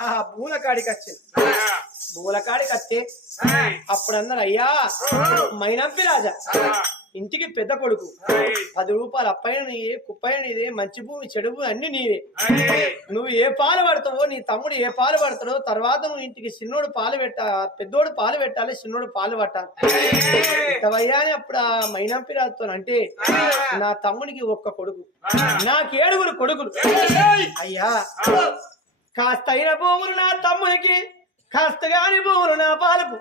ఆ పూల కాడికి వచ్చింది పూల కాడికి వస్తే అప్పుడు అన్నారు అయ్యా మైనంపి రాజా ఇంటికి పెద్ద కొడుకు. పది రూపాయలు అప్పైన నీవే కుప్పైన నీదే మంచి భూమి చెడు భూమి అన్ని నీవే. నువ్వు ఏ పాలు పడతావో నీ తమ్ముడు ఏ పాలు పడతాడో తర్వాత నువ్వు ఇంటికి చిన్నోడు పాలు పెట్ట పెద్దోడు పాలు పెట్టాలి చిన్నోడు పాలు పట్టాలి. ఇంతవయ్యా అని అప్పుడు ఆ మైనంపి రాజుతో అంటే నా తమ్ముడికి ఒక్క కొడుకు. నాకు ఏడుగురు కొడుకులు. అయ్యా కాస్త అయిన భూములు నా తమ్మునికి కాస్త గాని భూములు నా పాలకు.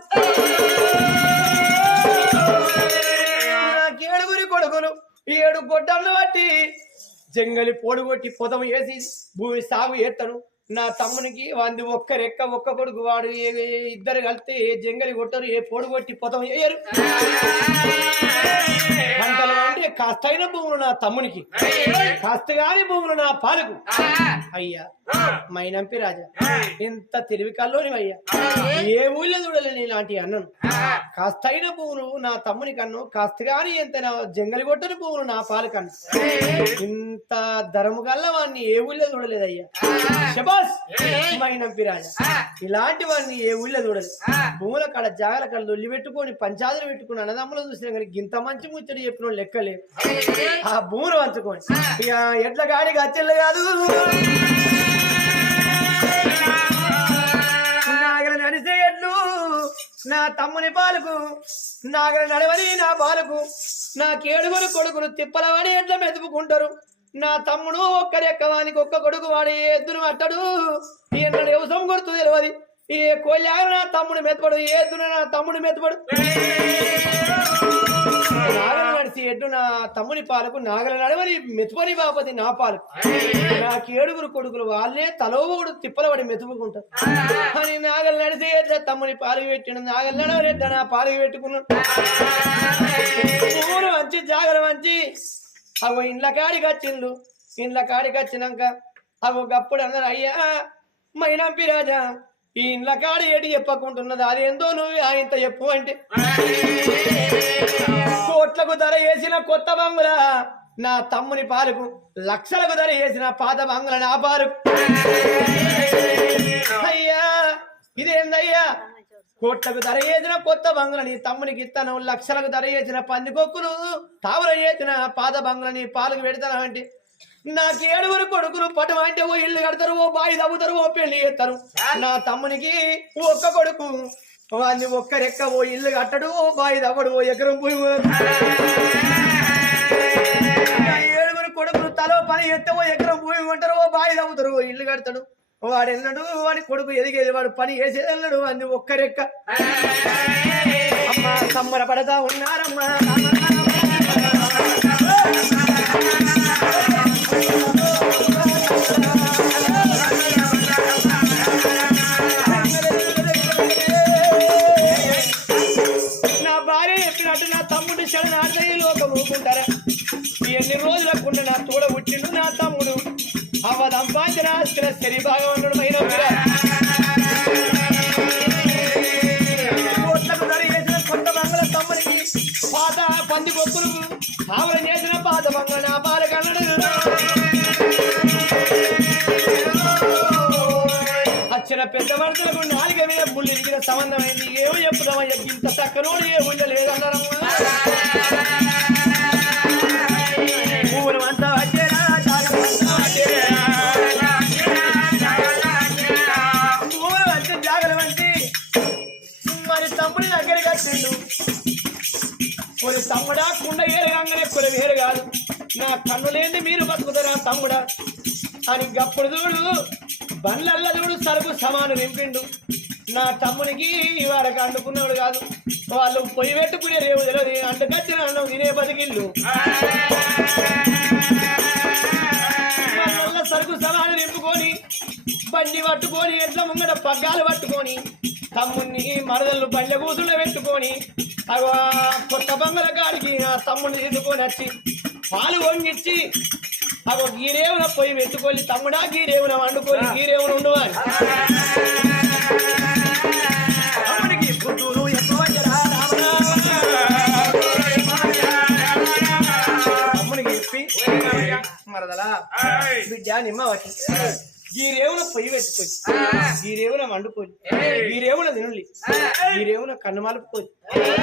నాకు ఏడుగురి కొడుకులు ఏడు గొడ్డలను బట్టి జంగలి పోడుగొట్టి పొదము వేసి భూమి సాగు ఎత్తను నా తమ్మునికి వంది ఒక్క రెక్క ఒక్క కొడుకు వాడు ఏ- ఇద్దరు కలిస్తే ఏ జంగలి కొట్టరు ఏ పొడి కొట్టి పొతం వేయరు పంటలు అంటే కాస్తైన భూములు నా తమ్మునికి. కాస్తగాని భూములు నా పాలకు. అయ్యా మైనంపి రాజా ఇంత తెలివి కల్లోని అయ్యా ఏ ఊళ్ళో చూడలేని ఇలాంటి అన్నను. కాస్తైన పువ్వులు నా తమ్ముని కన్ను కాస్త గాని ఎంత జంగలి కొట్టని పువ్వులు నా పాలు కన్ను. ఇంత ధరము గల్ల వాడిని ఏ ఊళ్ళో చూడలేదయ్యా? శబాస్! మైనంపి రాజా ఇలాంటి వాడిని ఏ ఊళ్ళో చూడలేదు భూముల కాడ జాగల కాడ దొల్లి పెట్టుకొని పంచాదులు పెట్టుకుని అన్నదమ్ములు చూసినా కానీ ఇంత మంచి ముచ్చడి చెప్పిన లెక్కలే. లెక్కలేదు ఆ భూములు వంచుకొని ఇక ఎట్ల గాడికి అచ్చెళ్ళు కాదు? నాగల నడిసే ఎట్లు? నా తమ్ముని పాలకు నాగల నడవని నా పాలకు నా కేడుగురు కొడుకులు తిప్పలవని ఎట్లా మెదుపుకుంటారు. నా తమ్ముడు ఒక్కరెక్కవానికి ఒక్క కొడుకు వాడి ఎద్దును అట్టడు. ఎన్నడు వ్యవసాయం కొడుతూ తెలియదు ఏ కోళ్ళాగ నా తమ్ముడు మెత్తపడు ఏ ఎద్దును నా తమ్ముడు మెత్తపడు నాగల ఎడ్డు నా తమ్ముని పాలకు నాగల నడవని మెతుపని బాపతి నా పాలకు. నాకు ఏడుగురు కొడుకులు వాళ్ళే తలో ఒకడు తిప్పలబడి మెతుకుంటారు అని నాగల నడిసి ఎడ్ల తమ్ముని పాలకు పెట్టిన నాగల నడవరెడ్డ నా పాలకు పెట్టుకున్నాడు ఊరు మంచి జాగర మంచి అగో ఇండ్ల కాడికి వచ్చిండు ఇండ్ల కాడికి వచ్చినాక అగో ఒకప్పుడు అన్నారు అయ్యా మైనాంపి రాజా ఈ ఇండ్ల కాడ ఏటి చెప్పకుంటున్నది? అదేందో నువ్వు ఆయంత చెప్పు అంటే. కోట్లకు ధర వేసిన కొత్త బంగుల నా తమ్ముని పాలకు లక్షలకు ధర వేసిన పాత బంగుల నా పాలకు అయ్యా ఇదేందయ్యా? కోట్లకు ధర వేసిన కొత్త బంగుల నీ తమ్మునికి ఇస్తాను లక్షలకు ధర వేసిన పందికొక్కులు తావుల వేసిన పాత బంగుల నీ పాలకు పెడతాను అంటే? నాకు ఏడుగురు కొడుకులు పటం అంటే ఓ ఇల్లు కడతారు ఓ బాయి తవ్వుతారు ఓ పెళ్ళి చేస్తారు. నా తమ్మునికి ఒక్క కొడుకు వాడిని ఒక్కరెక్క ఓ ఇల్లు కట్టడు ఓ బాయి తవ్వడు ఓ ఎకరం పోయి ఏడుగురు కొడుకులు తలో పని ఎత్తే ఓ ఎకరం భూమి కొంటారు ఓ బాయి తవ్వుతారు ఓ ఇల్లు కడతాడు. వాడు ఎన్నడు వాడి కొడుకు ఎదిగేది వాడు పని చేసేది వెళ్ళడు వాడిని ఒక్కరెక్క. అమ్మా సమ్మర పడతా ఉన్నారమ్మా. చేసుకుంటారా? ఎన్ని రోజులకుండా నా తోడ పుట్టిండు నా తమ్ముడు? అవ సంపాదించిన ఆస్తుల సరి భాగవంతుడు మైన కోట్లకు కొత్త బంగళ తమ్మునికి పాత పంది కొక్కులు కావలం చేసిన పాత బంగళ నా బాలకన్నడు వచ్చిన పెద్ద మనుషులకు నాలుగ మీద ముళ్ళు ఇరిగిన సంబంధమైంది ఏమో చెప్పుదామయ్య. ఇంత చక్కనోడు ఏ ఉండలేదన్నారు కుండ ఏరగానే కొన్ని వేరు కాదు. నా కన్నులేంది మీరు బతుకుతారా తమ్ముడా? అని గప్పుడు చూడు బండ్లల్ల చూడు సరుకు సమాను నింపిండు. నా తమ్మునికి వారికి అందుకున్నాడు కాదు. వాళ్ళు పొయ్యి పెట్టుకునే రేవు తెలియదు అంటకొచ్చిన అన్నం తినే బతికిల్లు. సరుకు సమాను నింపుకొని బండి పట్టుకొని ఎట్ల ముంగట పగ్గాలు పట్టుకొని తమ్ముడిని మరదళ్ళు బండ్ల కూతుళ్ళు పెట్టుకొని అగో కొత్త బొమ్మల కాడికి ఆ తమ్ముడిని తీసుకొని వచ్చి పాలు వంగిచ్చి అగో గీరేవున పోయి పెట్టుకొని తమ్ముడా గీరేవున వండుకొని గీరేవున ఉండవాలి తమ్ముడికి పుట్టూరు ఎక్కువ తమ్ముడికి చెప్పి మరదలా బిడ్డ నిమ్మవతి ఈ రేవున పొయ్యి పెట్టుకొని ఈ రేవున వండుకొని ఈ రేవున తినులి ఈ రేవున కన్ను మలుపుకొని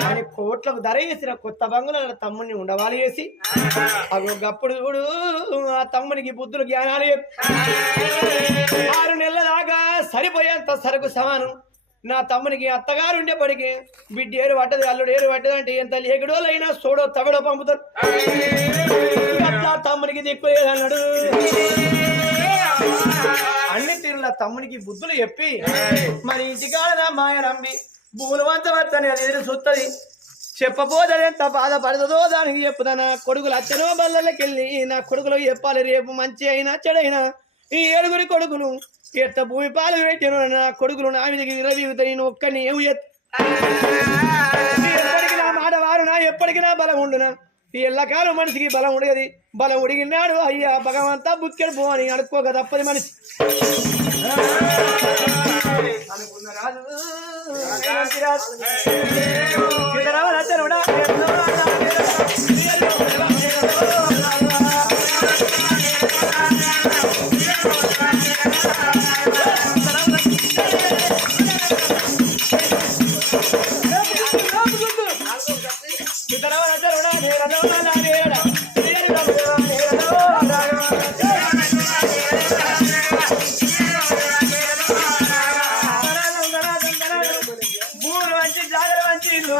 అని కోట్లకు ధర వేసిన కొత్త బంగుల తమ్ముడిని ఉండవాలి చేసి అవి ఒకప్పుడు చూడు ఆ తమ్మునికి బుద్ధులు జ్ఞానాలు చెప్పి. ఆరు నెలల దాకా సరిపోయేంత సరుకు సమానం. నా తమ్మునికి అత్తగారు ఉండేప్పటికి బిడ్డ ఏరు పట్టదు అల్లుడు ఏరు పట్టదు అంటే ఎంత లేకుడోలైనా సోడో తగడో పంపుతారు. అట్లా తమ్మునికి దిక్కు లేదన్నాడు. తమ్మునికి బుద్ధులు చెప్పి మరి ఇంటికాడ మాయ నమ్మి భూములు వంచవచ్చని అది ఎదురు చూస్తుంది చెప్పబోదని ఎంత బాధపడుతుందో దానికి చెప్పుదానా కొడుకులు అచ్చనో బల్లలకెళ్ళి నా కొడుకులు చెప్పాలి రేపు మంచి అయినా చెడైనా. ఈ ఏడుగురి కొడుకులు ఎత్త భూమి పాలు పెట్టిన నా కొడుకులు నా మీదకి నేను ఒక్కని ఎప్పటికి నా మాట వారునా ఎప్పటికి నా బలం ఉండునా? ఈ ఎల్లకాలం మనిషికి బలం ఉండేది బలం ఉడిగినాడు అయ్యా భగవంతా బుక్కెడు పో అని అనుకోక తప్పది మనిషి. రాజు.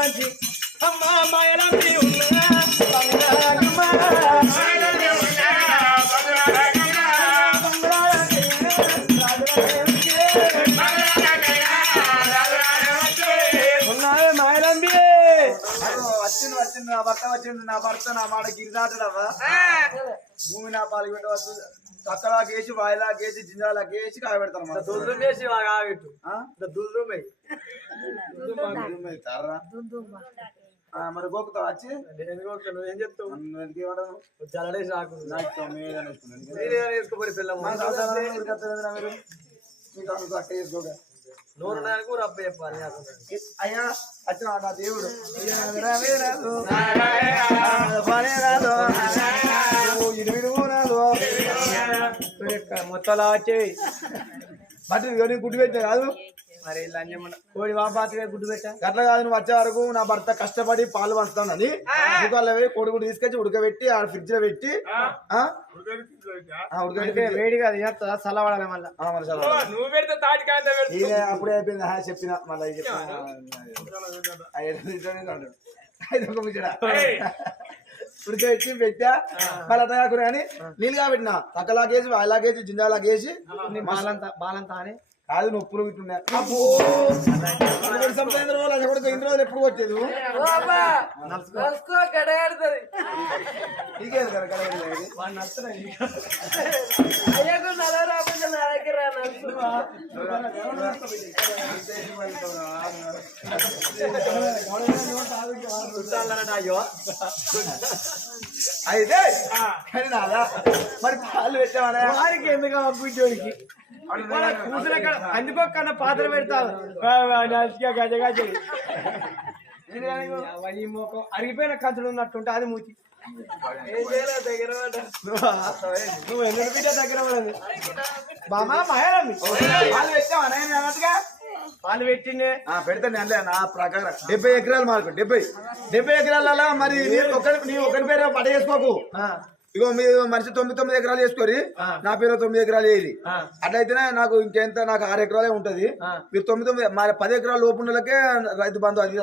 మంచి ఇల్లు మంచి అమ్మ మాయల మాయలంబి వచ్చిండు వచ్చిండు నా భర్త వచ్చిండు నా భర్త నా మాట గిరిదాటడవా భూమి నా పాలు పెట్టవచ్చు. కక్కలా కేసి వాయిలా కేసి జింజాలా కేసి కాయ పెడతాను మన దుల్దుమేసి ఆగబెట్టు ఆ? దుల్దుమై దుమ్ము ఎత్తారా? ఆ, మరి గోకుతావు వచ్చి నువ్వేం చెప్తావు? నన్ను ఎందుకు ఏమంటావు? జలడేసి నాకు. మీరే వేసుకోబడి మీరు? మీకు అనుకో అట్ట నూరు నాలుగు చెప్పాలి అయ్యా వచ్చిన నా దేవుడు ఇవన్నీ గుడ్డు పెట్టిన కాదు. మరి కోడి వాపాతిగా గుడ్డు పెట్టా? అట్లా కాదు నువ్వు వచ్చే వరకు నా భర్త కష్టపడి పాలు పంచుతానని. పోయి కోడి గుడ్డు తీసుకొచ్చి ఉడకబెట్టి ఆ ఫ్రిడ్జ్లో పెట్టి ఉడకబెట్టి వేడిగా తినేస్తుందా చల్లబడాలి మళ్ళా. నువ్వు పెడితే తాటి అప్పుడే అయిపోయింది హా చెప్పిన మళ్ళీ ఇది చెప్పిన. ఐదు ఒక. ఉడకబెట్టి పెట్టా మళ్ళీ అట్లా కాకుండా నీళ్ళు కాబట్టిన. తక్కలాగేసి అలాగేసి జింజాలాగేసి నీ బాలంతా బాలంతా అని. కాదు నొప్పులు ఇట్టున్నా అబ్బో! ఇరవై సంవత్సరాల రోజులు అది కూడా ఇన్ని రోజులు ఎప్పుడు వచ్చేది? నీకేది కదా అయ్యో. అయితే కానీ నాదా? మరి పాలు పెట్టామనే వారికి ఎందుకు గుడ్డోడికి కూతురు అందుకోకన్నా పాత్ర పెడతావు గజ గజ. ఈ మోకం అరిగిపోయిన కంచుడు ఉన్నట్టుంటే అది మూతి. నువ్వా? నువ్వు ఎన్నో బిడ్డ దగ్గర పడదు? బామా మహిళమ్మి పాలు పెట్టామనే నేను అన్నట్టుగా? పాలు పెట్టిండే. ఆ, పెడతాను అంతే నా ప్రకారం. డెబ్బై ఎకరాలు మార్కు డెబ్బై. డెబ్బై ఎకరాల మరి మీరు ఒకరి నీ ఒకరి పేరు పట చేసుకోకు ఇగో మీరు మనిషి తొమ్మిది తొమ్మిది ఎకరాలు వేసుకోరి. నా పేరు తొమ్మిది ఎకరాలు వేయాలి. అట్లయితేనే నాకు ఇంకెంత నాకు ఆరు ఎకరాలే ఉంటది. మీరు తొమ్మిది తొమ్మిది మరి పది ఎకరాల లోపు ఉన్నోళ్ళకే రైతు బంధు అది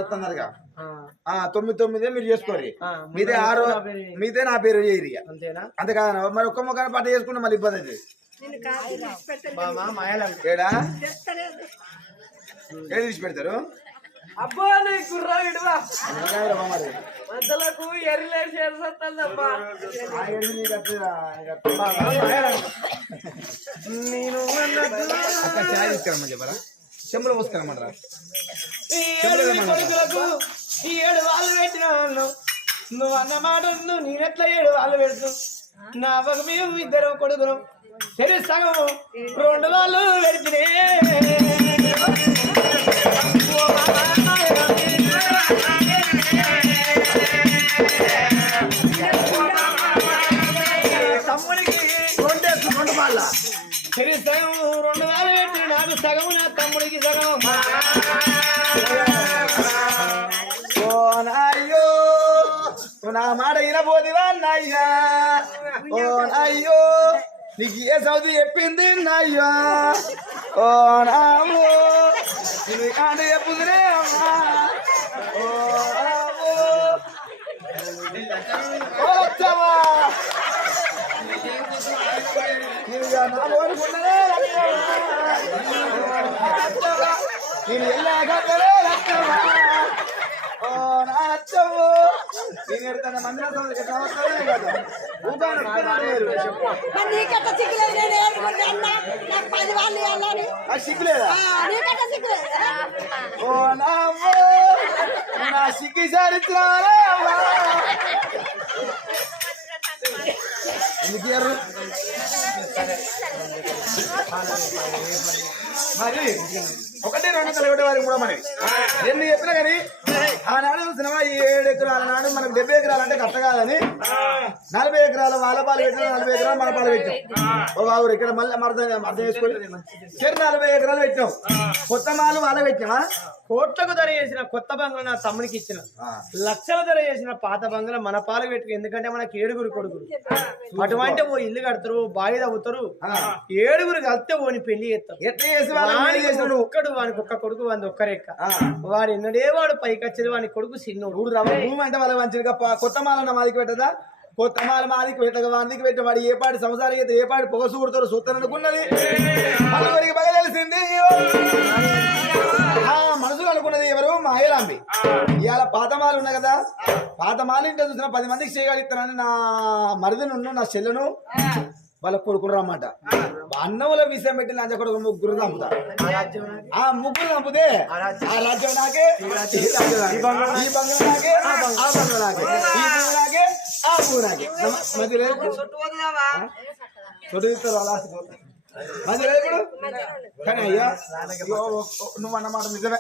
ఆ. ఆ తొమ్మిది తొమ్మిదే మీరు చేసుకోరి. మీదే ఆరు. మీదే నా పేరు చేయరు అంతేకాదు మరి ఒక్క మొక్కని పట్ట చేసుకుంటే మళ్ళీ ఇబ్బంది మహిళమ్మి ఏడా? ఏడు తీసి పెడతారు? అబ్బో నీ గుర్రం? మధ్యలకు వస్తుందా? నేను చెంబులో పోసుకురమ్మంటారా? కొడుకులకు ఈ ఏడు వాళ్ళు పెట్టిన వాళ్ళు. నువ్వు అన్న మాట నువ్వు నేనెట్లా ఏడు వాళ్ళు పెడుతు నా ఒక మేము ఇద్దరు కొడుకులు. సరే సగం రెండు వాళ్ళు పెడితే తమ్ముడికి రెండు రెండు మళ్ళా సరే సగం తమ్ముడికి సగం ఓ నా మాట వినబోదివా నాయ్యా ఓ నీకు ఏ సౌది చెప్పింది నాయ్యా ఓ నామో నీకు కాదు అమ్మా ఓ నామో ఓ చవా నీవు నా కోరుకున్నదే నేను లక్కమా ఓ నాచవు నేను ఎడతాను మందిరం సోదరికి సంవత్సరమే కదా ఊగాను చెప్పు మరి నీకెట్ట సిగ్గులేదు నేను ఏడుకుంటే అన్నా. నాకు పది వాళ్ళు ఇవ్వాలని. ఆ సిగ్గులేదా? ఆ, నీకెట్ట సిగ్గులేదు ఓ నామో నా సిగ్గి అమ్మా ఎందుకు ఇయ్యరు? మరి ఒకటి రెండు కలగొట్టే వారికి కూడా మరి ఎన్ని చెప్పినా కానీ ఆనాడు సినిమా ఈ ఏడు ఎకరాల నాడు మనకు డెబ్బై ఎకరాలు అంటే కట్ట కాదని. నలభై ఎకరాల వాళ్ళ పాలు పెట్టినా నలభై ఎకరాలు మన పాలు పెట్టాం. ఓ బాబు ఇక్కడ మళ్ళీ అర్థం అర్థం చేసుకోండి చెరు నలభై ఎకరాలు పెట్టాం. కొత్త మాలు వాళ్ళ పెట్టామా కోట్లకు ధర చేసిన కొత్త బంగ్లా నా తమ్ముడికి ఇచ్చిన. లక్షల ధర చేసిన పాత బంగ్లా మన పాలు పెట్టుకు ఎందుకంటే మనకి ఏడుగురు కొడుకులు. అటువంటి ఓ ఇల్లు కడతారు బావి తవ్వుతారు. ఏడుగురు కలిస్తే ఓని పెళ్ళి చేస్తారు. ఒక్కడు వానికి ఒక్క కొడుకు వాని ఒక్కరెక్క. వాడు ఎన్నడే వాడు పైకి వచ్చేది వాని కొడుకు సిన్నోడు. చూడు రా భూమి అంటే వాళ్ళ మంచిగా కొత్త మాల మాదికి పెట్టదా? కొత్త మాల మాదికి పెట్టక వానికి పెట్ట వాడు ఏ పాటి సంసారం అయితే ఏ పాటి పొగ చూడతారో చూస్తాను అనుకున్నది. బాగా తెలిసింది ఆ మనసులో అనుకున్నది ఎవరు? మా అయ్యలాంబి. ఇవాళ పాతమాలు ఉన్నాయి కదా. పాతమాలు ఇంట్లో చూసిన పది మందికి చేయగలుగుతానని నా మరిదిను నా చెల్లెను. వాళ్ళ కొడుకులు రమ్మాట. అన్నముల విషయం పెట్టి లంచ కొడుకు ముగ్గురు చంపుతా ఆ ముగ్గురు చంపితే ఆ రాజ్యం. నాకే ఈ రాజ్యం నాకే. ఆ బంగ్లా నాకే ఈ భూమి నాకే ఆ భూమి నాకే. మధ్య లేదు చోటు తీస్తారు లాస్ట్ మధ్య ఇప్పుడు కానీ అయ్యా నువ్వు అన్నమాట నిజమే.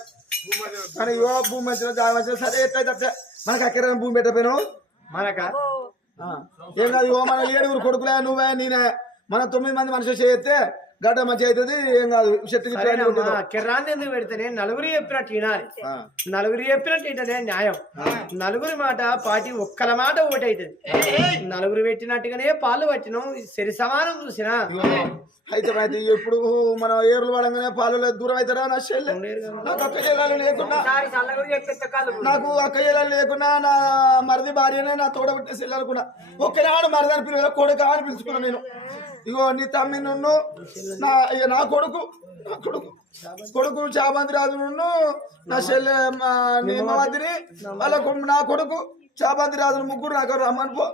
కానీ ఇగో భూమి మధ్యలో మధ్యలో సరే ఎట్లయితే మనకి అక్కడ భూమి పెట్టపోయినావు? మనక. ఏం కాదు ఇగో మన ఏడుగురు కొడుకులే నువ్వే నేనే. మన తొమ్మిది మంది మనుషులు చేస్తే గడ్డ మంచి అవుతుంది ఏం కాదు చెట్టు ఎందుకు పెడితేనే నలుగురు చెప్పినట్టు వినాలి. నలుగురు చెప్పినట్టు ఏంటనే న్యాయం. నలుగురి మాట పాటి ఒక్కల మాట ఒకటి అవుతుంది. నలుగురు పెట్టినట్టుగానే పాలు పట్టినాం సరి సమానం చూసినా. అయితే అయితే ఇప్పుడు మన ఏర్లు పడంగానే పాలు దూరం అవుతారా నా చెల్లె? నాకు అక్క చెల్లెలు లేకుండా నాకు అక్క చెల్లెలు లేకుండా నా మరిది భార్యనే నా తోడ పుట్టిన చెల్లెలు అనుకున్నా. ఒక్కనాడు మరిది అని పిల్లలు కొడుక అని పిలుచుకున్నా నేను. ఇగో నీ తమ్మి నున్ను నా నా కొడుకు నా కొడుకు కొడుకు చామంతి రాజు నున్ను నా చెల్లె నిమ్మవతిని వాళ్ళ నా కొడుకు చామంతి రాజు ముగ్గురు నాకు రమ్మని పో.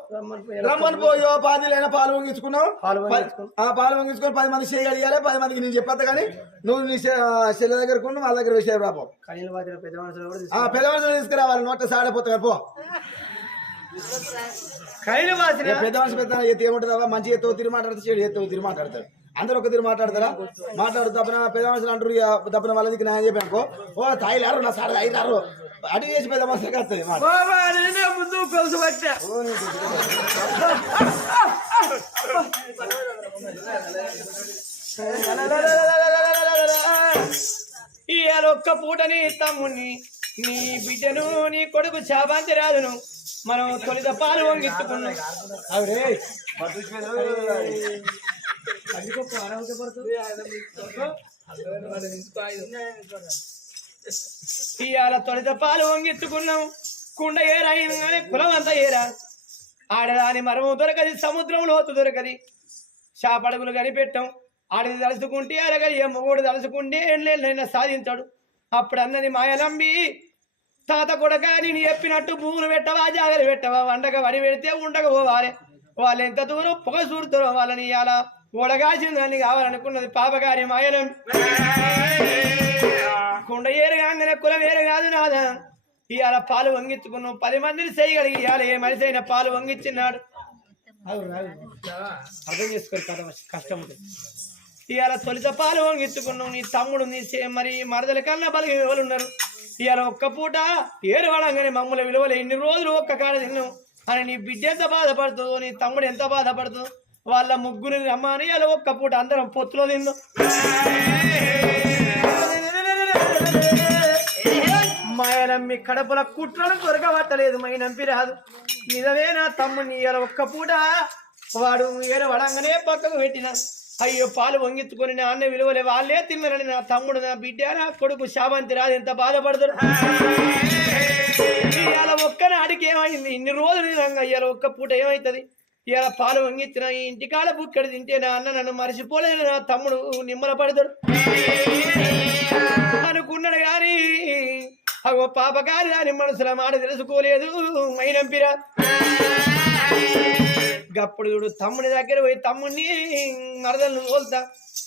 రమ్మని పోయో పాదిలైన పాలు వంగించుకున్నావు. ఆ పాలు వంగించుకొని పది మంది చేయగలిగాలి పది మందికి నేను చెప్పొద్దు కానీ నువ్వు నీ చెల్లె దగ్గరకు వాళ్ళ దగ్గర విషయం రాపో. పెద్ద మనుషులు కూడా ఆ పెద్దవాళ్ళు తీసుకురావాలి నోట సాడపోతా పో. ఇక పెద్ద మనిషి పెద్ద ఎత్తి ఏముంటుందా మంచి ఎత్తు తిరిగి మాట్లాడితే చెడు ఎత్తు తిరిగి మాట్లాడతాడు. అందరూ ఒక తిరిగి మాట్లాడతారా? మాట్లాడు తప్పన పెద్ద మనుషులు అంటారు తప్పన వాళ్ళకి న్యాయం చెప్పానుకో ఓ తాయిలారు నా సార్ తాయిలారు అటు చేసి పెద్ద మనుషులకి వస్తుంది నేనే ఇవాళ ఒక్క పూటని తమ్ముని నీ బిడ్డను నీ కొడుకు చాబాంతి రాదును. మనం తొలిత పాలు అవురే. ఇవాళ తొలిత పాలు వంగించుకున్నాం కుండ ఏరా అయినగానే కులం అంతా ఏరా. ఆడదాని మరము దొరకది సముద్రం లోతు దొరకది. చాపడుగులు కనిపెట్టాం. ఆడిది తలుచుకుంటే అరగడి ఏ మొగుడు తలుచుకుంటే ఎన్నెళ్ళైనా సాధించాడు. అప్పుడు అన్నది మాయలంబి తాత కొడక నేను చెప్పినట్టు భూములు పెట్టవా జాగలు పెట్టవా వండక వడి పెడితే ఉండక పోవాలి. వాళ్ళు ఎంత దూరం పొగ చూడుతారో వాళ్ళని ఇలా ఒడగాల్సిందని కావాలనుకున్నది పాపగారి మాయలం కుండ ఏరు కాగానే కులం ఏరు కాదు నాదా. ఇవాళ పాలు వంగించుకున్నాం పది మందిని చేయగలిగి ఇవాళ ఏ మనిషి అయినా పాలు వంగించినాడు. అర్థం చేసుకోరు కదా కష్టం ఉంటుంది ఇవాళ తొలిత పాలు వంగించుకున్నాం నీ తమ్ముడు నీ మరి మరదల కన్నా బలగ ఎవరు ఉన్నారు? ఇవాళ ఒక్క పూట పేరు పడంగానే మమ్మల్ని విలువలే. ఎన్ని రోజులు ఒక్క కాడ తిన్నాం. అని నీ బిడ్డ ఎంత బాధపడుతుందో నీ తమ్ముడు ఎంత బాధపడుతుందో. వాళ్ళ ముగ్గురు రమ్మని అలా ఒక్క పూట అందరం పొత్తులో తిందాం మాయనమ్మి కడపల పట్టలేదు మై నంపి రాదు. నిజమే నా తమ్ముడిని ఇవాళ ఒక్క పూట. వాడు ఏరవడంగానే పక్కకు పెట్టినా. అయ్యో పాలు వంగించుకొని నా అన్న విలువలే వాళ్ళే తిన్నారని నా తమ్ముడు నా బిడ్డ నా కొడుకు శామంతి రాదు ఎంత బాధపడతాడు? ఇవాళ ఒక్కనాడికి ఏమైంది? ఇన్ని రోజులు తినంగా ఇవాళ ఒక్క పూట ఏమవుతుంది ఇవాళ పాలు వంగించిన ఈ ఇంటికాడ బుక్కడ తింటే నా అన్న నన్ను మర్చిపోలేదు నా తమ్ముడు నిమ్మల పడతాడు. అనుకున్నాడు గాని అగో పాప గారి దాని మనసుల మాట తెలుసుకోలేదు మైనంపిరా గప్పుడు చూడు తమ్ముడి దగ్గర పోయి తమ్ముడిని మరదలను పోల్తా.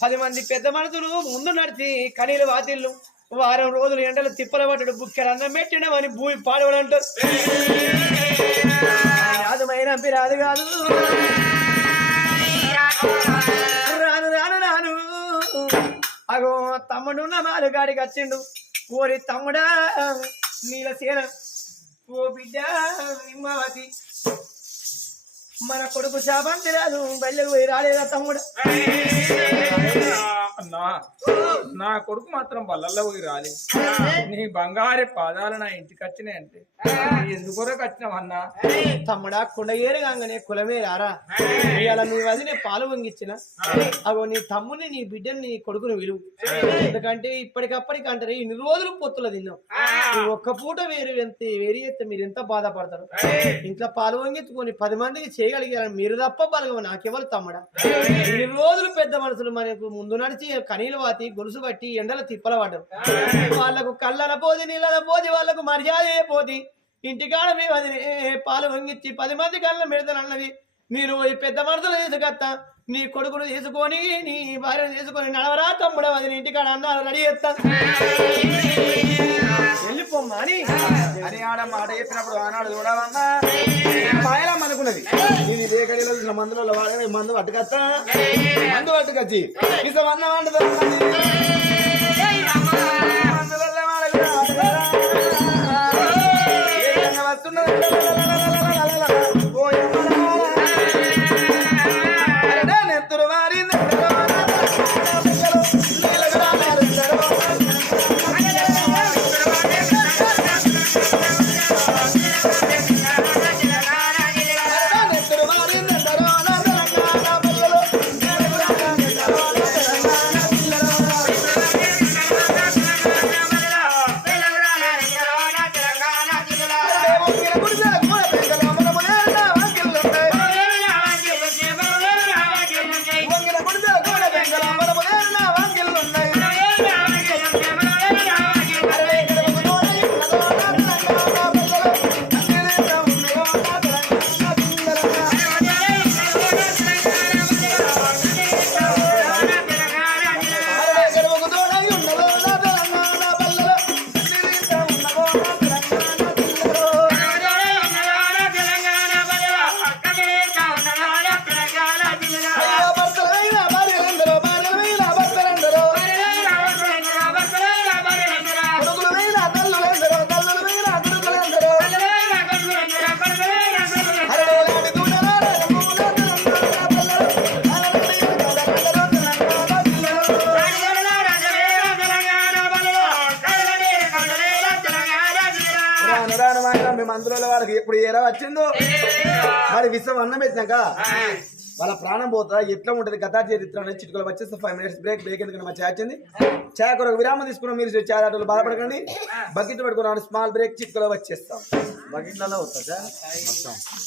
పది మంది పెద్ద మనుషులు ముందు నడిచి కనీలు వాతిళ్ళు వారం రోజులు ఎండలు తిప్పల పట్టడు బుక్కెడు అన్నం పెట్టినామని భూమి పాడవడు అంటారు. రాదు రాదు కాదు. రాను రాను రాను. అగో తమ్ముడు ఉన్న మాలుగాడికి వచ్చిండు. ఓరి తమ్ముడా నీలసేన ఓ బిడ్డ నిమ్మవతి మన కొడుకు శాపం తిరాదు బయలుకు పోయి రాలేదా తమ్ముడు నా నా కొడుకు మాత్రం బల్లల్లో పోయి రాలి. నీ బంగారు పాదాలు నా ఇంటికి వచ్చినాయంటే ఎందుకొరకు వచ్చినావన్నా తమ్ముడా కుండగేరు కాగానే కులమే రారా? ఇవాళ నీ వదిలే పాలు వంగిచ్చిన అగో నీ తమ్ముని నీ బిడ్డని నీ కొడుకుని విలువు. ఎందుకంటే ఇప్పటికప్పటికి అంటారు ఇన్ని రోజులు పొత్తులు తిన్నాం ఒక్క పూట వేరు ఎంత వేరు చేస్తే మీరు ఎంత బాధపడతారు? ఇంట్లో పాలు వంగించుకొని పది మందికి చేయగలిగారు మీరు తప్ప బలగవు నాకెవరు తమ్ముడా? ఇన్ని రోజులు పెద్ద మనుషులు మనకు ముందు నడిచి కనీలు వాతి గొలుసు పట్టి ఎండల తిప్పల పడ్డారు వాళ్ళకు కళ్ళన పోది నీళ్ళన పోది వాళ్ళకు మర్యాద పోది. ఇంటికాడ మీ వదిలి పాలు వంగిచ్చి పది మంది కళ్ళ పెడతానన్నది నేను ఈ పెద్ద మనుషులు తీసుకొస్తా నీ కొడుకును తీసుకొని నీ భార్యను తీసుకొని నడవరా తమ్ముడు అది ఇంటికాడ అన్నారు రెడీ చేస్తా వెళ్ళిపోమ్మా అని అని ఆడ మాట చెప్పినప్పుడు ఆనాడు చూడవన్నా పాయలం అనుకున్నది ఇది ఇదే గడిలో చూసిన మందులలో వాడే మందు పట్టుకొస్తా మందు పట్టుకొచ్చి ఇక వన్న వండుతా మందులలో వాడకురా, వస్తున్నది? వచ్చిందో మరి విశ్వం అన్నం పెట్టినాక వాళ్ళ ప్రాణం పోతా ఎట్లా ఉంటది? కథా చరిత్ర అనేది చిటుకలు వచ్చేస్తే ఫైవ్ మినిట్స్ బ్రేక్ బ్రేక్ ఎందుకంటే మా ఛాయ్ వచ్చింది. ఛాయ్ కొరకు విరామం తీసుకున్నాం మీరు ఛాయ్ ఆటలు బాధపడకండి. బకెట్ పెట్టుకున్నాను స్మాల్ బ్రేక్ చిటుకలు వచ్చేస్తాం. బకెట్లలో వస్తా